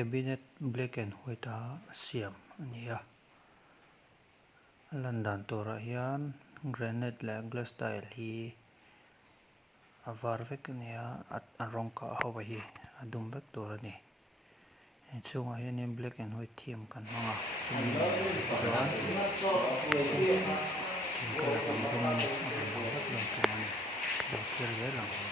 cabinet black and white a siam ania landan tora hian granite la glass tile hi avar vek ania a rawng kah ho hi a dum vek tur ani chungah hian black and white theme kan hmanga chuan colour kan rawng vek lang ani